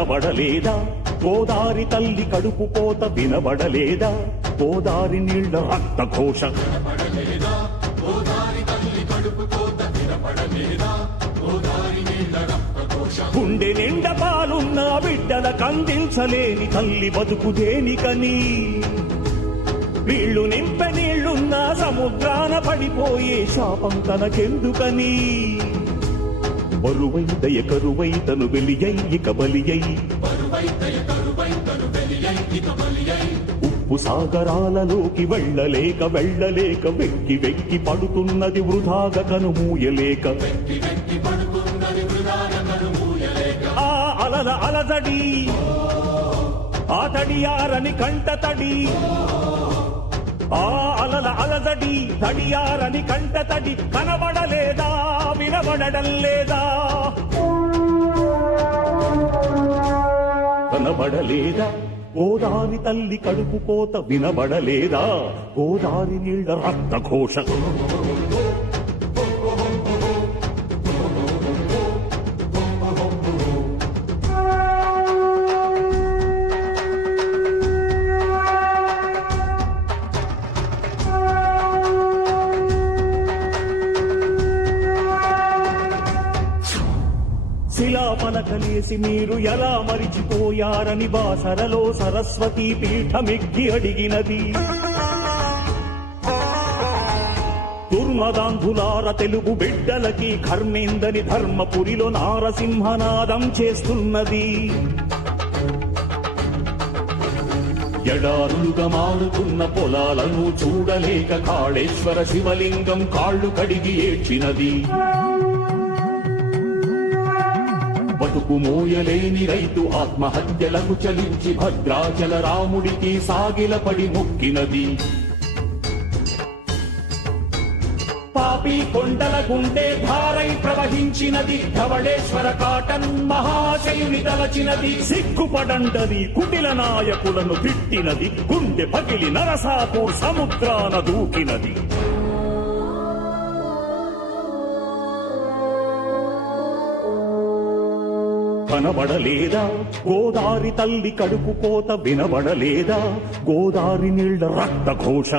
కనబడలేదా గోదారి తల్లి కడుపు కోత వినబడలేదా గోదారి నీళ్ల రక్త ఘోష గుండె నిండ పాలున్న బిడ్డల కందించలేని తల్లి బతుకు దేనికని వీళ్ళు నింపె నీళ్లున్న సముద్రాన పడిపోయే శాపం తనకెందుకని బరువై దయ కరువై తను వెలియై ఇక బలియై ఉప్పు సాగరాలలోకి వెళ్ళలేక వెక్కి వెక్కి పడుతున్నది వృధాగా కనుమూయలేక ఆ అలల అలజడి ఆ తడియారని కంట తడి ఆ అలల అలజడి తడియారని కంట తడి కనబడలేదా వినబడడం లేదా కనబడలేదా గోదారి తల్లి కడుపు కోత వినబడలేదా గోదారి నీళ్ల రక్త ఘోష శిలాపలకలేసి మీరు ఎలా మరిచిపోయారని బాసరలో సరస్వతీ పీఠమెక్కి అడిగినది దుర్మదాంధులార తెలుగు బిడ్డలకి కర్మేందని ధర్మపురిలో నారసింహనాదం చేస్తున్నది ఎడారులుగా మారుతున్న పొలాలను చూడలేక కాళేశ్వర శివలింగం కాళ్ళు కడిగి ఏడ్చినది బతుకు మోయలేని రైతు ఆత్మహత్యలకు చలించి భద్రాచల రాముడికి సాగిలపడి మొక్కినది పాపి కొండల గుండె ధారై ప్రవహించినది ధవళేశ్వర కాటన్ మహాశయుని తలచినది సిగ్గుపడండది కుటిల నాయకులను తిట్టినది గుండె పగిలి నరసాపూర్ సముద్రాన దూకినది కనబడలేదా గోదారి తల్లి కడుపు కోత వినబడలేదా గోదారి నీళ్ల రక్త ఘోష